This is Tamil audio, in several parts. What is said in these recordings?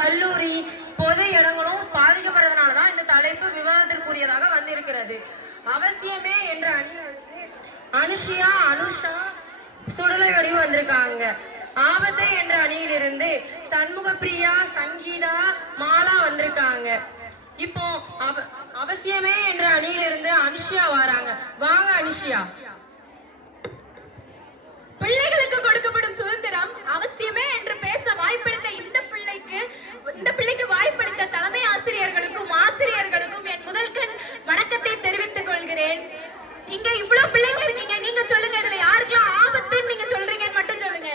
கல்லூரி பொது இடங்களும் பாதிக்கப்படுறதுனாலதான் இந்த தலைப்பு விவாதத்திற்குரியதாக வந்திருக்கிறது. அவசியமே என்ற அணி அனுஷியா அனுஷா சுடலை வடிவு வந்திருக்காங்க. ஆபத்தை என்ற அணியிலிருந்து சண்முக பிரியா சங்கீதா மாலா வந்திருக்காங்க. இப்போ அவ அவசியமே என்ற அணியிலிருந்து அனுஷியா வராங்க. வாங்க அனுஷியா. பிள்ளைகளுக்கு கொடுக்கப்படும் சுதந்திரம் அவசியமே என்று பேச வாய்ப்பளித்த இந்த பிள்ளைக்கு இந்த பிள்ளைக்கு வாய்ப்பளித்த தலைமை ஆசிரியர்களுக்கும் ஆசிரியர்களுக்கும் என் முதல் கண் வணக்கத்தை தெரிவித்துக் கொள்கிறேன். இங்க இவ்வளவு பிள்ளைங்க இருக்கீங்க. நீங்க சொல்லுங்க இதுல யாருக்கெல்லாம் ஆபத்துன்னு நீங்க சொல்றீங்கன்னு மட்டும் சொல்லுங்க.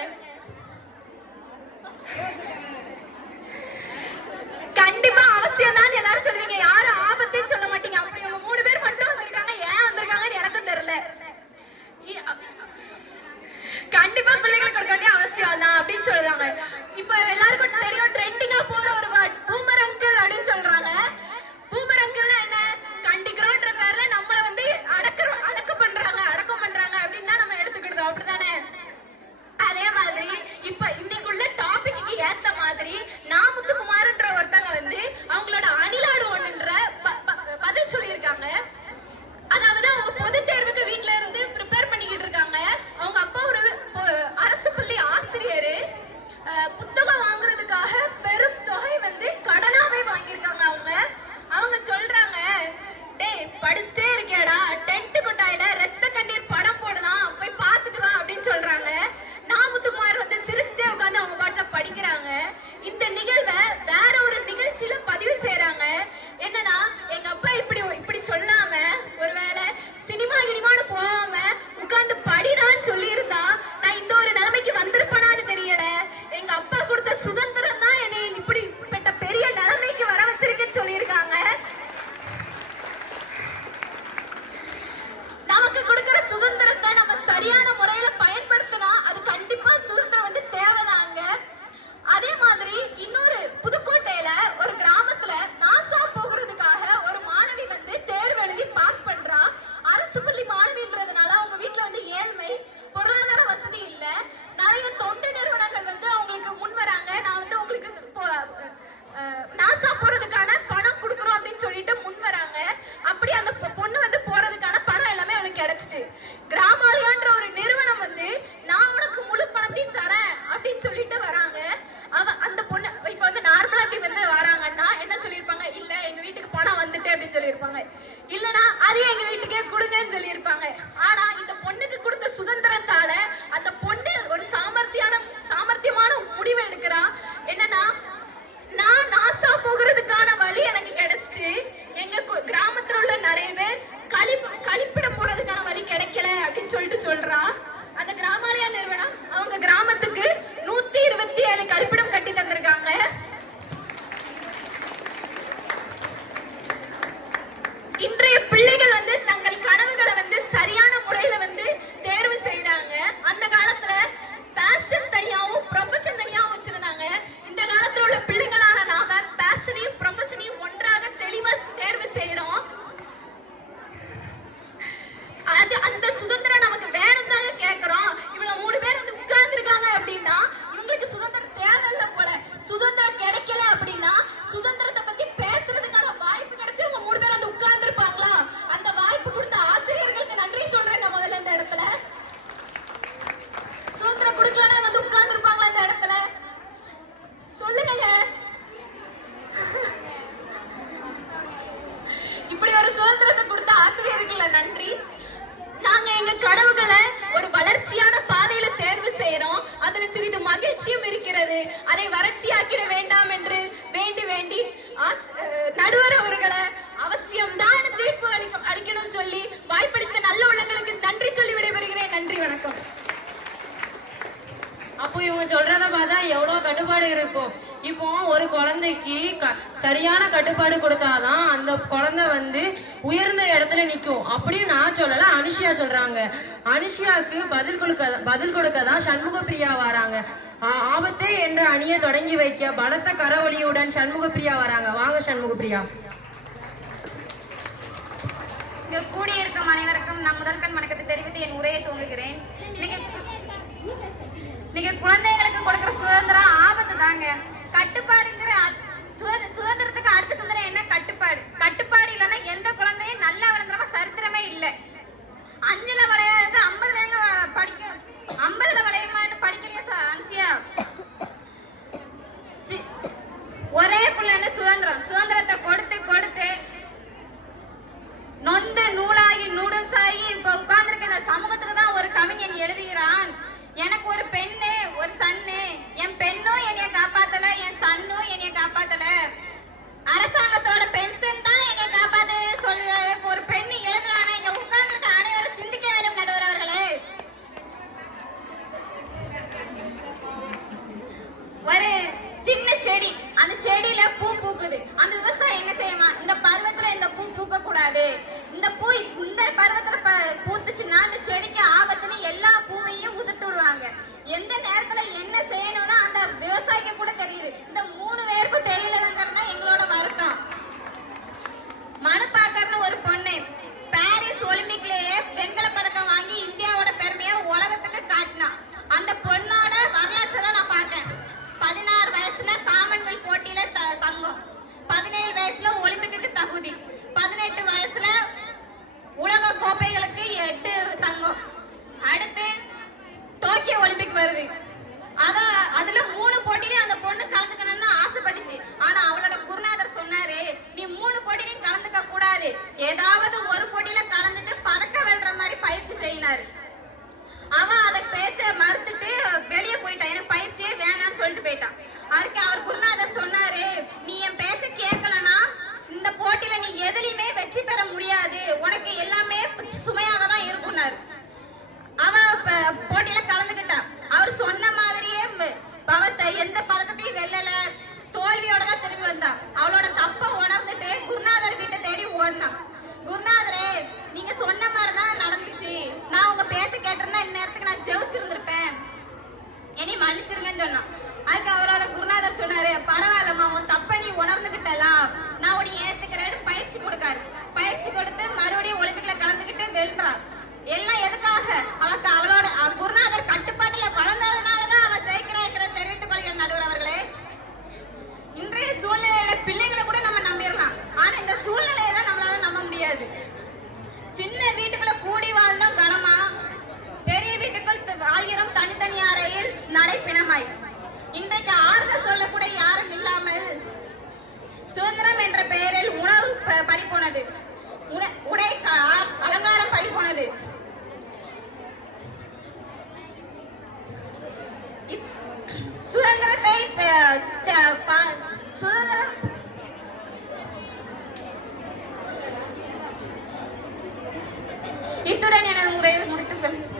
கண்டிப்பா அவசியம் தான் எல்லாரும் சொல்லுவீங்க. யாரும் 呃 இப்படி ஒரு சுதந்திரத்தை கொடுத்த ஆசிரியர்களை நன்றி. நாங்க எங்க கடவுகளை ஒரு வளர்ச்சியான பாதையில தேர்வு செய்யறோம். அதுல சிறிது மகிழ்ச்சியும் இருக்கிறது. அதை வறட்சியாக்கிட வேண்டாம் என்று வேண்டி வேண்டி நடுவர் அவர்களை அவசியம்தான் தீர்ப்பு அளிக்க அளிக்கணும்னு சொல்லி வாய்ப்பளித்த நல்ல உள்ளங்களுக்கு நன்றி சொல்லி விடைபெறுகிறேன். நன்றி வணக்கம். அப்போ இவங்க சொல்றத பார்த்தா எவ்வளவு கட்டுப்பாடு இருக்கும். இப்போ ஒரு குழந்தைக்கு சரியான கட்டுப்பாடு கொடுத்தாதான் அந்த குழந்தை வந்து உயர்ந்த இடத்துல நிற்கும் அப்படின்னு நான் சொல்லல அனுஷியா சொல்றாங்க. அனுஷியாவுக்கு பதில் கொடுக்க பதில் கொடுக்க தான் சண்முக பிரியா வராங்க ஆபத்தே என்ற அணியை தொடங்கி வைக்க பலத்த கரவொலியுடன் சண்முக பிரியா வராங்க. வாங்க சண்முக பிரியா இங்கு கூடியிருக்கும் அனைவருக்கும் நான் முதல் கண் வணக்கத்தை தெரிவித்து என் உரையை துவங்குகிறேன். இன்னைக்கு குழந்தைகளுக்கு கொடுக்குற சுதந்திரம் ஆபத்து தாங்க செடியில பூ பூக்குது. அந்த விவசாயி என்ன செய்யுமா? இந்த பருவத்துல இந்த பூ பூக்க கூடாது இந்த பூ இந்த பருவத்துல ப- பூத்துச்சுன்னா அந்த செடிக்கு ஆபத்துன்னு எல்லா பூவையும் உதிர் இத்துடன் எனது உரையை முடித்துக் கொள்கிறேன்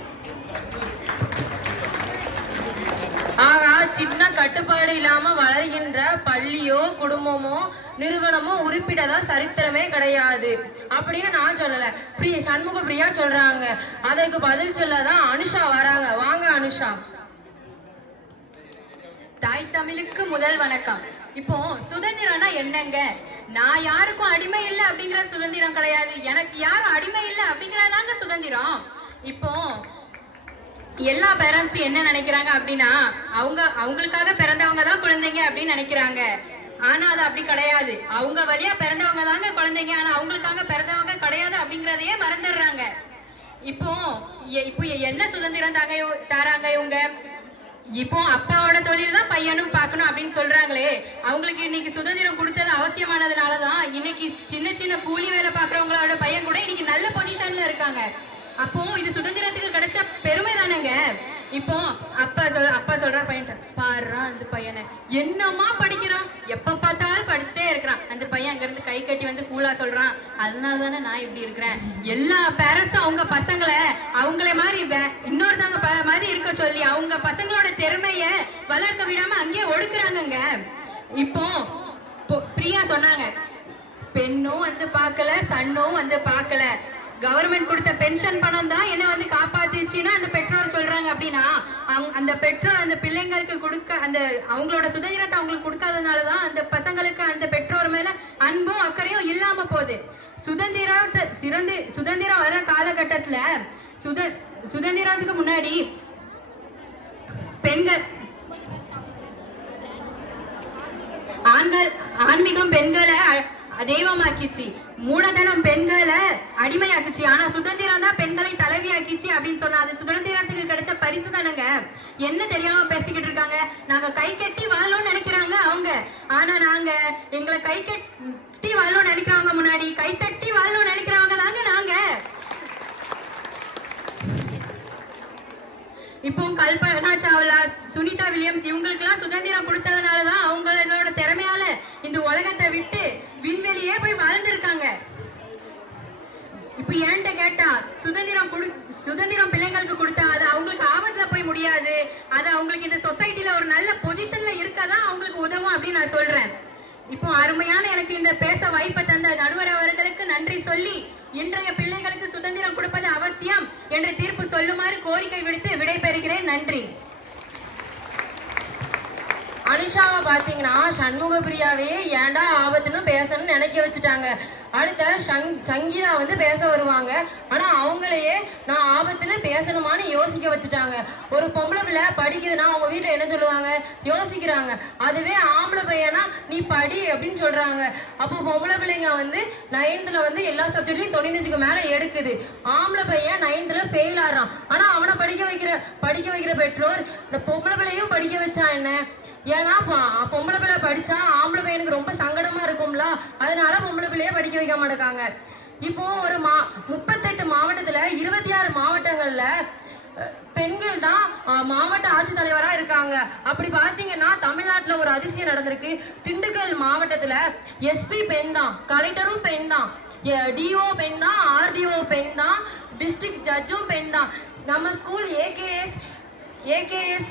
ஆகா சின்ன கட்டுப்பாடு இல்லாம வளர்கின்ற பள்ளியோ குடும்பமோ நிறுவனமோ உறுப்பிட்டதா சரித்திரமே கிடையாது. அப்படின்னு நான் சொல்லல. பிரிய சண்முக பிரியா சொல்றாங்க. அதற்கு பதில் சொல்லதான் அனுஷா வராங்க. வாங்க அனுஷா. தாய் தமிழுக்கு முதல் வணக்கம். இப்போ சுதந்திரம்னா என்னங்க? நான் யாருக்கும் அடிமை இல்லை அப்படிங்கிற சுதந்திரம் கிடையாது. எனக்கு யாரும் அடிமை இல்லை அப்படிங்கறதாங்க சுதந்திரம். இப்போ எல்லா பேரண்ட்ஸும் என்ன நினைக்கிறாங்க அப்படின்னா அவங்க அவங்களுக்காக பிறந்தவங்க தான் குழந்தைங்க அப்படின்னு நினைக்கிறாங்க. ஆனா அது அப்படி கிடையாது. அவங்க வழியா பிறந்தவங்க தாங்க குழந்தைங்க. ஆனா அவங்களுக்காக பிறந்தவங்க கிடையாது அப்படிங்கறதையே மறந்துடுறாங்க. இப்போ இப்போ என்ன சுதந்திரம் தாங்க தராங்க தாராங்க இவங்க? இப்போ அப்பாவோட தொழில் தான் பையனும் பார்க்கணும் அப்படின்னு சொல்றாங்களே. அவங்களுக்கு இன்னைக்கு சுதந்திரம் கொடுத்தது அவசியமானதுனாலதான் இன்னைக்கு சின்ன சின்ன கூலி வேலை பார்க்குறவங்களோட பையன் கூட இன்னைக்கு நல்ல பொசிஷன்ல இருக்காங்க. அப்போ இது சுதந்திரத்துக்கு கிடைச்ச பெருமை தானேங்க இப்போ அப்பா சொல் அப்பா சொல்ற பையன் பாடுறான் அந்த பையனை. என்னம்மா படிக்கிறான்? எப்ப பார்த்தாலும் படிச்சுட்டே இருக்கிறான். அந்த பையன் அங்க இருந்து கை கட்டி வந்து கூலா சொல்றான். அதனால தானே நான் இப்படி இருக்கிறேன். எல்லா பேரண்ட்ஸும் அவங்க பசங்களை அவங்கள மாதிரி வே- இன்னொருத்தவங்க ப- மாதிரி இருக்க சொல்லி அவங்க பசங்களோட திறமைய வளர்க்க விடாம அங்கேயே ஒடுக்குறாங்கங்க. இப்போ இப்போ பிரியா சொன்னாங்க பெண்ணும் வந்து பார்க்கல சன்னும் வந்து பார்க்கல. கவர்மெண்ட் கொடுத்த பென்ஷன் பணம் தான் என்ன வந்து காப்பாத்துச்சுன்னா அந்த பெற்றோர் சொல்றாங்க அப்படின்னா அந்த பெற்றோர் அந்த பிள்ளைங்களுக்கு கொடுக்க அந்த அவங்களோட சுதந்திரத்தை அவங்களுக்கு கொடுக்காதனால தான் அந்த பசங்களுக்கு அந்த பெற்றோர் மேல அன்பும் அக்கறையும் இல்லாம போகுது. சுதந்திரத்தை சிறந்து சுதந்திரம் வர காலகட்டத்துல சுத சுதந்திரத்துக்கு முன்னாடி பெண்கள் ஆண்கள் ஆன்மீகம் பெண்களை அ- தெய்வமாக்கிச்சு. மூடதனம் பெண்களை அடிமையாக்குச்சு. ஆனா சுதந்திரம் தான் பெண்களை தலைவியாக்கிச்சு அப்படின்னு சொன்னா அது சுதந்திரத்துக்கு கிடைச்ச பரிசு தானங்க. என்ன தெரியாம பேசிக்கிட்டு இருக்காங்க? நாங்க கை கட்டி வாழணும்னு நினைக்கிறாங்க அவங்க. ஆனா நாங்க எங்களை கை கட்டி வாழணும்னு நினைக்கிறவங்க முன்னாடி கை தட்டி வாழணும்னு நினைக்கிறவங்க தாங்க நாங்க. இப்போ கல்பனா சாவ்லா சுனிதா வில்லியம்ஸ் இவங்களுக்கெல்லாம் சுதந்திரம் கொடுத்ததுனாலதான் அவங்களோட திறமையால இந்த உலக இப்ப ஏன்ட்ட கேட்டா சுதந்திரம் கொடு சுதந்திரம் பிள்ளைங்களுக்கு கொடுத்தா அது அவங்களுக்கு ஆபத்துல போய் முடியாது. அது அவங்களுக்கு இந்த சொசைட்டில ஒரு நல்ல பொசிஷன்ல இருக்காதான் அவங்களுக்கு உதவும் அப்படின்னு நான் சொல்றேன். இப்போ அருமையான எனக்கு இந்த பேச வாய்ப்பை தந்த நடுவர் அவர்களுக்கு நன்றி சொல்லி இன்றைய பிள்ளைகளுக்கு சுதந்திரம் கொடுப்பது அவசியம் என்று தீர்ப்பு சொல்லுமாறு கோரிக்கை விடுத்து விடைபெறுகிறேன். நன்றி. அனுஷாவை பார்த்தீங்கன்னா சண்முக பிரியாவே ஏன்டா ஆபத்துன்னு பேசணும்னு நினைக்க வச்சுட்டாங்க. அடுத்த சங் சங்கீதா வந்து பேச வருவாங்க. ஆனா அவங்களையே நான் ஆபத்துன்னு பேசணுமான்னு யோசிக்க வச்சுட்டாங்க. ஒரு பொம்பளை பிள்ளை படிக்குதுன்னா அவங்க வீட்டுல என்ன சொல்லுவாங்க? யோசிக்கிறாங்க. அதுவே ஆம்பளை பையனா நீ படி அப்படின்னு சொல்றாங்க. அப்போ பொம்பளை பிள்ளைங்க வந்து நைன்த்ல வந்து எல்லா சப்ஜெக்ட்லயும் தொண்ணூத்தஞ்சுக்கு மேல எடுக்குது. ஆம்பளை பையன் நைன்த்ல ஃபெயில் ஆடுறான் ஆனா அவனை படிக்க வைக்கிற படிக்க வைக்கிற பெற்றோர் இந்த பொம்பளை பிள்ளையும் படிக்க வச்சா என்ன? ஏன்னா பொம்பளை பிள்ளை படிச்சா ஆம்பளை பையனுக்கு ரொம்ப சங்கடமா இருக்கும்ல. அதனால பொம்பளை பிள்ளைய படிக்க வைக்க மாட்டேங்காங்க. இப்போ ஒரு மா முப்பத்தெட்டு மாவட்டத்துல இருபத்தி ஆறு மாவட்டங்கள்ல பெண்கள் தான் மாவட்ட ஆட்சித்தலைவரா இருக்காங்க. அப்படி பாத்தீங்கன்னா தமிழ்நாட்டுல ஒரு அதிசயம் நடந்திருக்கு. திண்டுக்கல் மாவட்டத்துல எஸ்பி பெண் தான் கலெக்டரும் பெண் தான் டிஓ பெண் தான் ஆர்டிஓ பெண் தான் டிஸ்ட்ரிக்ட் ஜட்ஜும் பெண் தான். நம்ம ஸ்கூல் ஏகேஎஸ் ஏகேஎஸ்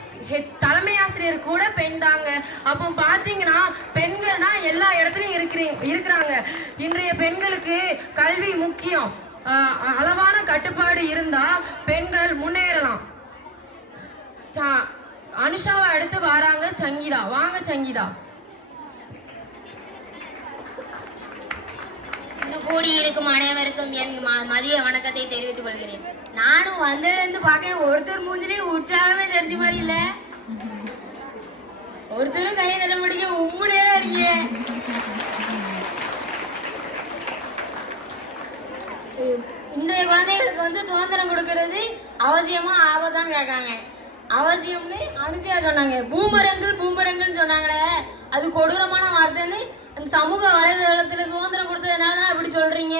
தலைமை ஆசிரியர் கூட பெண் தாங்க. அப்போ பார்த்தீங்கன்னா பெண்கள் தான் எல்லா இடத்துலையும் இருக்கிறீங்க இருக்கிறாங்க. இன்றைய பெண்களுக்கு கல்வி முக்கியம். அளவான கட்டுப்பாடு இருந்தா பெண்கள் முன்னேறலாம். அனுஷாவை அடுத்து வராங்க சங்கீதா. வாங்க சங்கீதா. இங்கு கூடியிருக்கும் அனைவருக்கும் என் ம- மதிய வணக்கத்தை தெரிவித்துக் கொள்கிறேன். நானும் வந்ததுலேருந்து பார்க்க ஒருத்தர் மூஞ்சிலே உற்சாகமே தெரிஞ்ச மாதிரி இல்ல. ஒருத்தரும் கையை தட்ட முடிக்க உம்முனே தான் இருக்கீங்க. இன்றைய குழந்தைகளுக்கு வந்து சுதந்திரம் கொடுக்கறது அவசியமா ஆபத்தான் கேட்காங்க. அவசியம்னு அனுசியா சொன்னாங்க. பூமரங்கள் பூமரங்கள்னு சொன்னாங்களே. அது கொடூரமான வார்த்தைன்னு அந்த சமூக வலைதளத்துல சுதந்திரம் கொடுத்ததுனால தான் அப்படி சொல்றீங்க?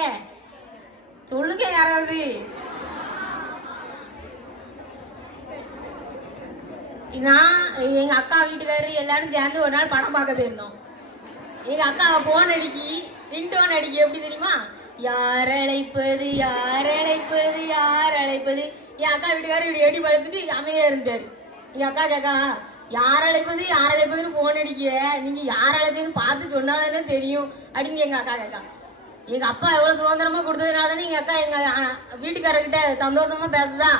சொல்லுங்க யாராவது. நான் எங்க அக்கா வீட்டுக்காரரு எல்லாரும் சேர்ந்து ஒரு நாள் படம் பார்க்க போயிருந்தோம். எங்க அக்கா போன் அடிக்கி ரிங்டோன் அடிக்கி எப்படி தெரியுமா? யார் அழைப்பது யார் அழைப்பது யார் அழைப்பது? என் அக்கா வீட்டுக்காரர் இப்படி எடி படுத்துட்டு அமைதியா இருந்தாரு. எங்க அக்கா கேக்கா யார் அழைப்பது யார் அழைப்பதுன்னு போன் அடிக்க நீங்க யார் அழைச்சதுன்னு பார்த்து சொன்னாதானே தெரியும். அப்படின்னு எங்க அக்கா கேட்கா எங்க அப்பா எவ்வளவு சுதந்திரமா கொடுத்ததுனால தானே எங்க அக்கா எங்க வீட்டுக்காரர்கிட்ட சந்தோஷமா பேசுதா?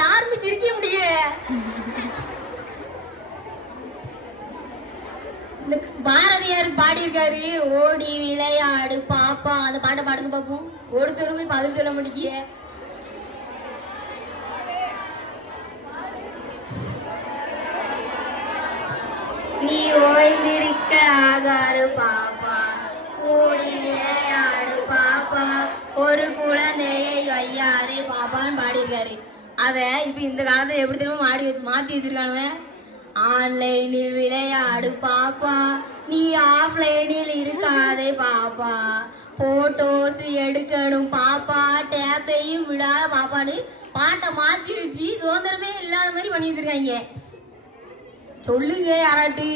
யாருமே சிரிக்க முடியல? இந்த பாரதியார் பாடியிருக்காரு ஓடி விளையாடு பாப்பா. அந்த பாட்டை பாடுங்க பாப்போம். ஒருத்தருமே பதில் சொல்ல முடிய நீ ஓய்ந்திருக்கிறாகாரு பாப்பா. கூடி விளையாடு பாப்பா. ஒரு குழந்தையை ஐயாரே பாப்பான்னு பாடியிருக்காரு அவன் இப்போ இந்த காலத்தில் எப்படி திரும்ப மாடி மாற்றி வச்சிருக்கானுவன் ஆன்லைனில் விளையாடு பாப்பா. நீ ஆஃப்லைனில் இருக்காதே பாப்பா. போட்டோஸ் எடுக்கணும் பாப்பா. டேப்பையும் விடாத பாப்பான்னு பாட்டை மாற்றி வச்சு சுதந்திரமே இல்லாத மாதிரி பண்ணி வச்சிருக்காங்க. சொல்லுங்க யாராட்டி.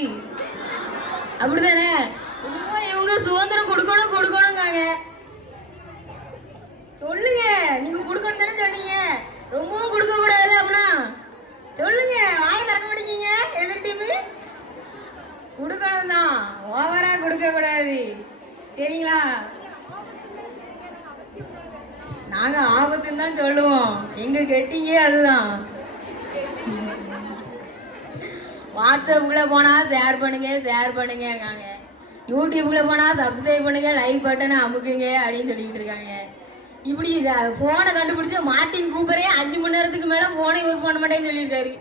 அப்படிதானே? இவங்க சுதந்திரம் கொடுக்கணும் கொடுக்கணுங்காங்க சொல்லுங்க. நீங்க கொடுக்கணும் தானே சொன்னீங்க. ரொம்பவும் கொடுக்க கூடாதுல்ல அப்படின்னா? சொல்லுங்க. வாய திறக்க மாட்டேங்க எதிர் டீமு கொடுக்கணும் தான் ஓவரா கொடுக்க கூடாது சரிங்களா? நாங்க ஆபத்துன்னு தான் சொல்லுவோம். எங்க கெட்டிங்க அதுதான். வாட்ஸ்அப்புக்குள்ள போனால் ஷேர் பண்ணுங்க ஷேர் பண்ணுங்கங்காங்க. யூடியூப்ல போனால் சப்ஸ்கிரைப் பண்ணுங்க லைக் பட்டனை அமுக்குங்க அப்படின்னு சொல்லிட்டு இருக்காங்க. இப்படி போனை கண்டுபிடிச்ச மார்ட்டின் கூப்பரே அஞ்சு மணி நேரத்துக்கு மேலே போனை யூஸ் பண்ண மாட்டேன்னு சொல்லியிருக்காரு.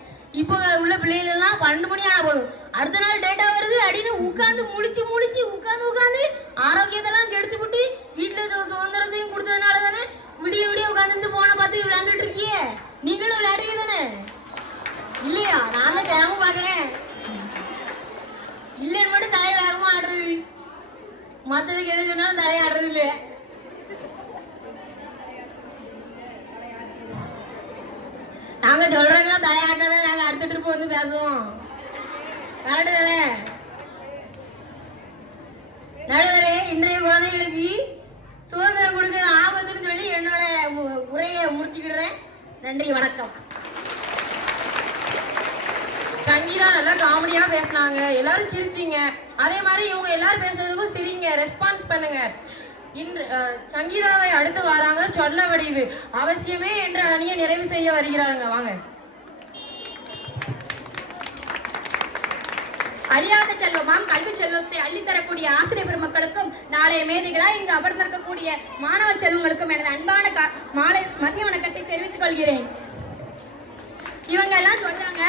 இப்போ உள்ள பிள்ளைகள்லாம் பன்னெண்டு மணி ஆன போதும். அடுத்த நாள் டேட்டா வருது அப்படின்னு உட்காந்து முழிச்சு முழிச்சு உட்காந்து உட்காந்து ஆரோக்கியத்தெல்லாம் கெடுத்து விட்டு வீட்டில் சுதந்திரத்தையும் கொடுத்ததுனால தானே விடிய விடிய உட்காந்து போனை பார்த்து விளையாண்டுட்டு இருக்கியே. நீங்களும் விளையாடுவீங்க தானே இல்லையா? நான் தான் தினமும் பார்க்கறேன். இல்லைன்னு மட்டும் தலை வேகமா ஆடுறது. மத்ததுக்கு எது சொன்னாலும் தலை ஆடுறது நாங்கள் நாங்க சொல்றதெல்லாம் தலையாட்டினதான் நாங்க அடுத்த ட்ரிப் வந்து பேசுவோம். கரெக்டு தானே? நடுவரே இன்றைய குழந்தைகளுக்கு சுதந்திரம் கொடுக்க ஆபத்துன்னு சொல்லி என்னோட உரையை முடிச்சுக்கிடுறேன். நன்றி வணக்கம். சங்கீதா நல்லா காமெடியா பேசினாங்க. எல்லாரும் சிரிச்சிங்க. அதே மாதிரி இவங்க எல்லாரும் பேசுறதுக்கும் சிரிங்க. ரெஸ்பான்ஸ் பண்ணுங்க. இன்று சங்கீதாவை அடுத்து வராங்க. சொல்ல வடிவு. அவசியமே என்ற அணியை நிறைவு செய்ய வருகிறாருங்க. வாங்க. அழியாத செல்வமாம். கல்வி செல்வத்தை அள்ளித்தரக்கூடிய ஆசிரியர் பெருமக்களுக்கும் நாளைய மேதைகளா இங்கு அமர்ந்திருக்கக்கூடிய மாணவ செல்வங்களுக்கும் எனது அன்பான மாலை மதிய வணக்கத்தை தெரிவித்துக் கொள்கிறேன். இவங்க எல்லாம் சொல்றாங்க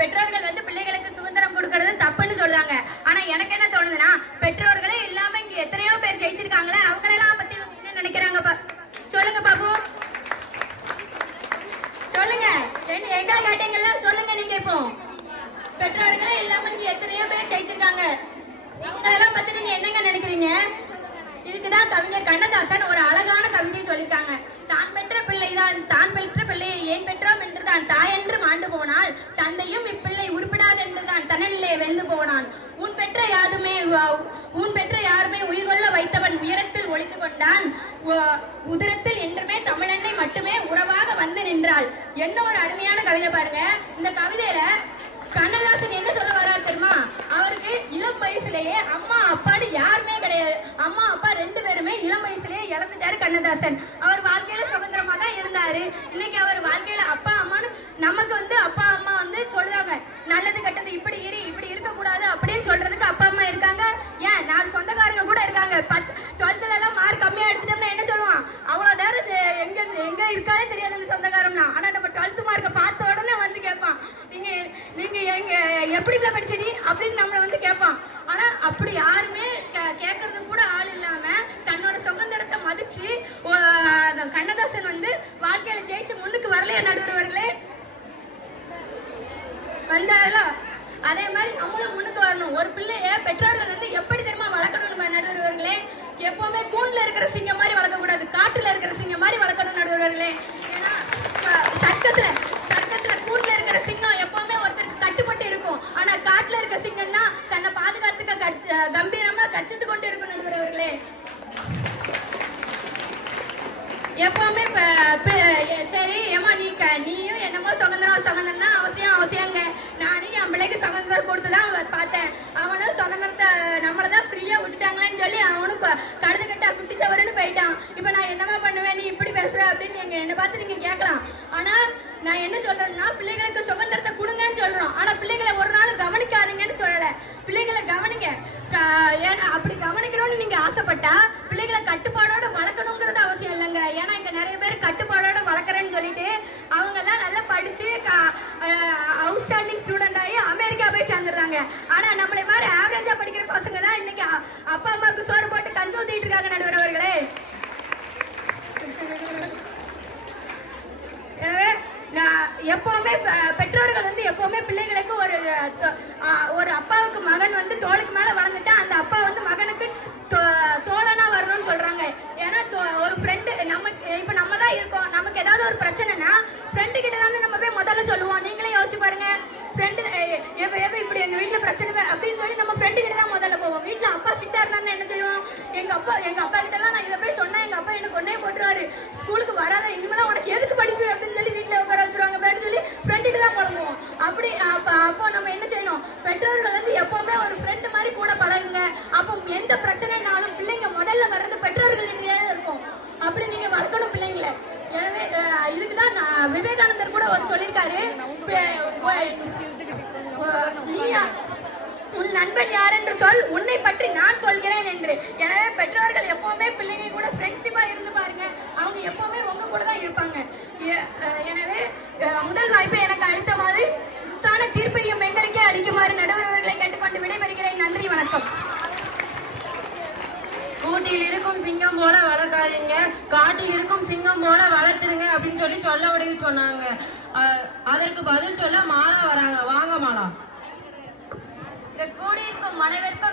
பெற்றோர்கள் வந்து பிள்ளைகளுக்கு சுதந்திரம் கொடுக்கறது தப்புன்னு சொல்றாங்க. ஆனா எனக்கு என்ன தோணுதுன்னா பெற்றோர்களே இல்லாம இங்க எத்தனையோ பேர் ஜெயிச்சிருக்காங்களே அவங்களெல்லாம் பத்தி என்ன நினைக்கிறாங்க சொல்லுங்க பாப்போம் சொல்லுங்க. என்ன எங்க கேட்டீங்கல்ல சொல்லுங்க நீங்க இப்போ. பெற்றோர்களே இல்லாம இங்க எத்தனையோ பேர் ஜெயிச்சிருக்காங்க. இவங்களெல்லாம் பத்தி நீங்க என்னங்க நினைக்கிறீங்க? இதுக்குதான் கவிஞர் கண்ணதாசன் ஒரு அழகான கவிதை சொல்லியிருக்காங்க. தான் பெற்ற பிள்ளைதான். தான் பெற்ற பிள்ளையை ஏன் பெற்றோம் என்று தான் தாயென்று மாண்டு போனால் தந்தையும் இப்பிள்ளை உருப்பிடாது என்று தான் வெந்து போனான். உன் பெற்ற யாதுமே உன் பெற்ற யாருமே உயிர்கொள்ள வைத்தவன் உயரத்தில் ஒழித்து கொண்டான். உதிரத்தில் என்றுமே தமிழன்னை மட்டுமே உறவாக வந்து நின்றாள். என்ன ஒரு அருமையான கவிதை பாருங்க. இந்த கவிதையில கண்ணதாசன் என்ன சொல்ல வர்றாரு தெரியுமா? அவருக்கு இளம் வயசுலயே அம்மா அப்பான்னு யாருமே கிடையாது. அம்மா அப்பா ரெண்டு பேருமே இளம் வயசுலயே இழந்துட்டாரு கண்ணதாசன். தான் இன்னைக்கு அவர் வாழ்க்கையில அப்பா அம்மான்னு நமக்கு வந்து அப்பா அம்மா வந்து சொல்றாங்க நல்லது கெட்டது இப்படி இரு இப்படி இருக்கக்கூடாது அப்படின்னு சொல்றதுக்கு அப்பா அம்மா இருக்காங்க. ஏன்? நாலு சொந்தக்காரங்க கூட இருக்காங்க. பத்து டுவெல்த்ல எல்லாம் மார்க் கம்மியா எடுத்துட்டோம்னா என்ன சொல்லுவான்? அவ்வளவு நேரம் எங்க எங்க இருக்காதே தெரியாது அந்த சொந்தக்காரம்னா. ஆனா நம்ம டுவெல்த் மார்க்கை பார்த்த உடனே வந்து கேட்பான். நீங்க நீங்க எங்க எப்படி படிச்ச நீ? அப்படின்னு நம்மள வந்து கேட்பான் ஆனா அப்படி யாருமே கே- கேட்கறது கூட ஆள் இல்லாம தன்னோட சுதந்திரத்தை மதிச்சு ஓ, அந்த கண்ணதாசன் வந்து வாழ்க்கையில ஜெயிச்சு முன்னுக்கு வரலையா நடுவர்களே வந்தாரல அதே மாதிரி நம்மளும் முன்னுக்கு வரணும் ஒரு பிள்ளைய பெற்றோர்கள் வந்து எப்படி தெரியுமா வளர்க்கணும் நடுவர்களே எப்பவுமே கூண்டுல இருக்கிற சிங்கம் மாதிரி வளர்க்க கூடாது. காட்டுல இருக்கிற சிங்கம் மாதிரி வளர்க்கணும் நடுவர்களே. ஏன்னா சர்க்கஸ்ல சர்க்கஸ்ல கூண்டுல இருக்கிற சிங்கம் எப்பவுமே ஒருத்தருக்கு கட்டுப்பட்டு இருக்கும். ஆனா காட்டுல இருக்க சிங்கம்னா தன்னை பாதுகாத்துக்க கம்பீரமா கச்சித்து கொண்டு இருக்கும் நடுவர்களே. எப்பவுமே சரி ஏமா நீ க நீயும் என்னமோ சுதந்திரம் சுதந்திரம்னா அவசியம் அவசியங்க. நானும் என் பிள்ளைக்கு சுதந்திரம் கொடுத்து தான் பார்த்தேன். அவனும் சுதந்திரத்தை நம்மளை தான் ஃப்ரீயாக விட்டுட்டாங்களேன்னு சொல்லி அவனும் ப- கழுது கட்டா குட்டி சவருன்னு போயிட்டான் இப்போ நான் என்னமா பண்ணுவேன் நீ இப்படி பேசுற அப்படின்னு எங்க என்னை பார்த்து நீங்க கேட்கலாம் ஆனா நான் என்ன பிள்ளைகளுக்கு சுதந்திரத்தை கொடுங்கன்னு சொல்றோம். ஆனா பிள்ளைகளை ஒரு நாள் கவனிக்காதீங்கன்னு சொல்லல. பிள்ளைகளை கவனிங்க. ஏன்னா அப்படி கவனிக்கணும்னு நீங்க ஆசைப்பட்டா பிள்ளைகளை கட்டுப்பாடோட வளர்க்கணுங்கிறது அவசியம் இல்லைங்க. ஏன்னா இங்க நிறைய பேர் கட்டுப்பாடோட வளர்க்குறேன்னு சொல்லிட்டு அவங்க எல்லாம் நல்லா படிச்சு அவுட்ஸ்டாண்டிங் ஸ்டூடெண்ட் ஆகி அமெரிக்கா போய் சேர்ந்துடுறாங்க. ஆனா நம்மளை மாதிரி ஆவரேஜா படிக்கிற பசங்க தான் இன்னைக்கு அப்பா அம்மாவுக்கு சோறு போட்டு கஞ்சி ஊத்திட்டு இருக்காங்க நடுவர் அவர்களே எனவே நான் எப்பவுமே பெற்றோர்கள் வந்து எப்பவுமே பிள்ளைகளுக்கு ஒரு ஒரு அப்பாவுக்கு மகன் வந்து தோளுக்கு மேலே வளர்ந்துட்டா அந்த அப்பா வந்து மகனுக்கு தோ- வரணும்னு சொல்கிறாங்க ஏன்னா தோ- ஒரு ஃப்ரெண்டு நம்ம இப்போ நம்ம தான் இருக்கோம். நமக்கு ஏதாவது ஒரு பிரச்சனைனா ஃப்ரெண்டு கிட்ட தானே நம்ம போய் முதல்ல சொல்லுவோம். நீங்களே யோசிச்சு பாருங்க. ஃப்ரெண்டு எப்போ எப்போ இப்படி எங்கள் வீட்டில் பிரச்சனை அப்படின்னு சொல்லி நம்ம ஃப்ரெண்டு கிட்ட தான் முதல்ல போவோம். வீட்டில் அப்பா ஸ்ட்ரிக்டா இருந்தாருன்னா என்ன செய்வோம்? எங்கள் அப்பா எங்கள் அப்பா கிட்டலாம் நான் இதை போய் சொன்னேன் எங்கள் அப்பா எனக்கு ஒன்னே போட்டுருவாரு. ஸ்கூலுக்கு வராத இனிமேல உனக்கு எதுக்கு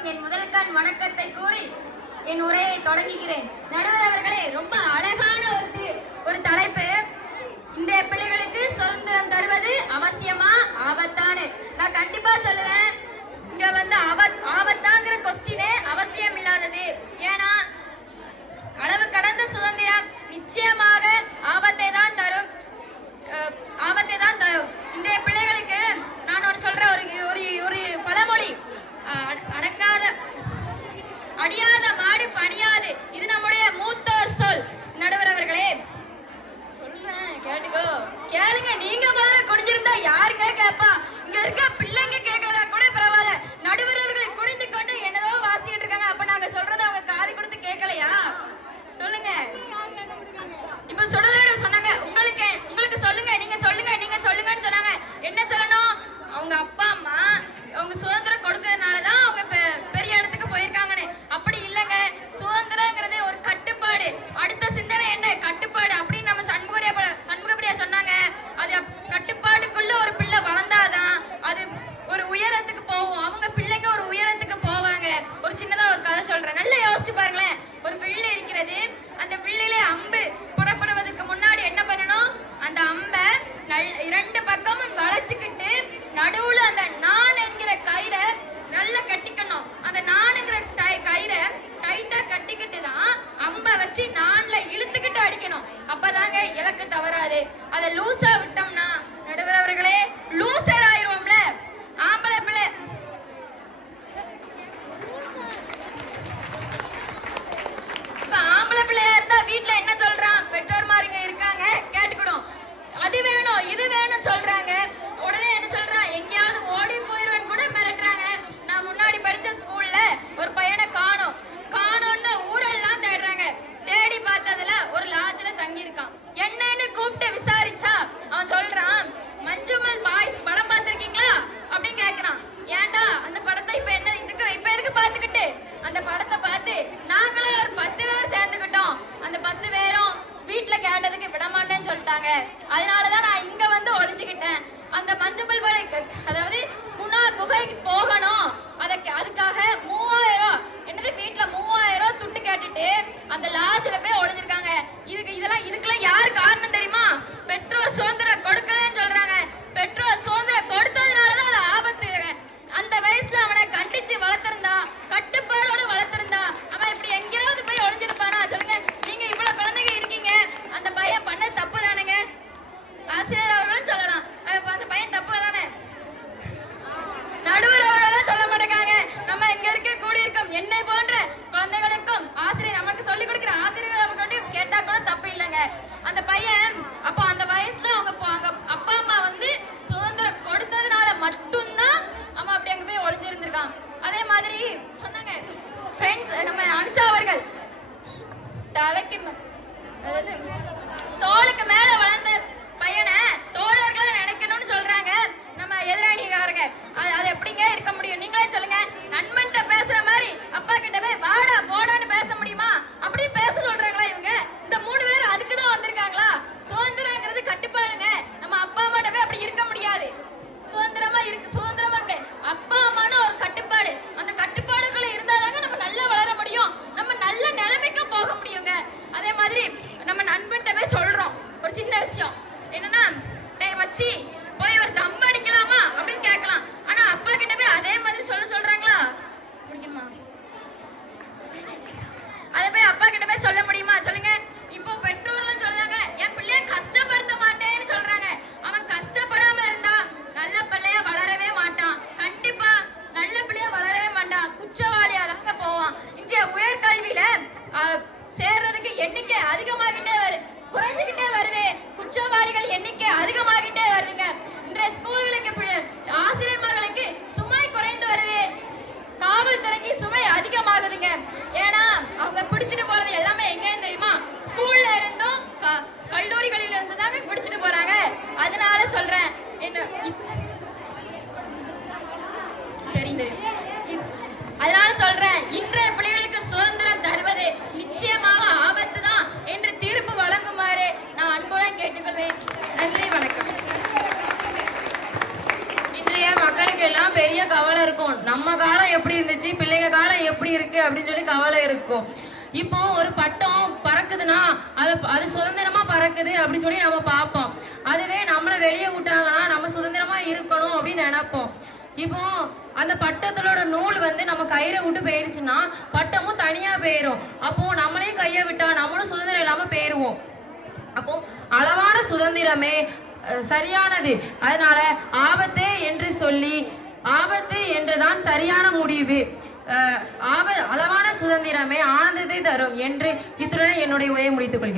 என் முதல்கண் வணக்கத்தை கூறி என் உரையை தொடங்குகிறேன். நடுவர் அவர்களே ரொம்ப அழகான ஒரு ஒரு தலைப்பு. இன்றைய பிள்ளைகளுக்கு சுதந்திரம் தருவது அவசியமா? ஆபத்தானு. நான் கண்டிப்பா சொல்லுவேன். இங்க வந்து ஆபத் ஆபத்தாங்கிற கொஸ்டினே அவசியம் இல்லாதது. ஏன்னா அளவு கடந்த சுதந்திரம் நிச்சயமாக ஆபத்தை தான் தரும். ஆபத்தை தான் தரும். இன்றைய பிள்ளைகளுக்கு நான் ஒன்று சொல்ற ஒரு ஒரு ஒரு பழமொழி. அடங்காத அடியாத மாடு பணியாது. இது நம்முடைய மூத்தோர் சொல். நடுவர் அவர்களே சொல்றேன் கேட்டுக்கோ. கேளுங்க நீங்க முதல்ல குடிஞ்சிருந்தா யாருங்க கேப்பா இங்க இருக்க பிள்ளைங்க கேட்கல கூட பரவாயில்ல. நடுவர் அவர்களை தவறாது. அதை லூசா விட்டோம் வச்சிருந்தாங்க அதனாலதான் நான் இங்க வந்து ஒளிஞ்சுக்கிட்டேன். அந்த மஞ்சள் அதாவது குணா குகைக்கு போகணும். பிள்ளைங்க காலம் எப்படி இருக்கு அப்படின்னு சொல்லி கவலை இருக்கும். இப்போ ஒரு பட்டம் பறக்குதுன்னா அது அது சுதந்திரமா பறக்குது அப்படின்னு சொல்லி நம்ம பார்ப்போம். அதுவே நம்மளை வெளியே விட்டாங்கன்னா நம்ம சுதந்திரமா இருக்கணும் அப்படின்னு நினைப்போம். இப்போ அந்த பட்டத்தோட நூல் வந்து நம்ம கையில விட்டு போயிடுச்சுன்னா பட்டமும் தனியா போயிடும் அப்போ நம்மளையும் கையை விட்டா நம்மளும் சுதந்திரம் இல்லாம போயிடுவோம் அப்போ அளவான சுதந்திரமே சரியானது. அதனால ஆபத்தே என்று சொல்லி ஆபத்து என்றுதான் சரியான முடிவு. அளவான சுதந்திரமே ஆனந்தத்தை தரும் என்று இத்துடன் என்னுடைய உரையை முடித்துக் கொள்கிறேன்.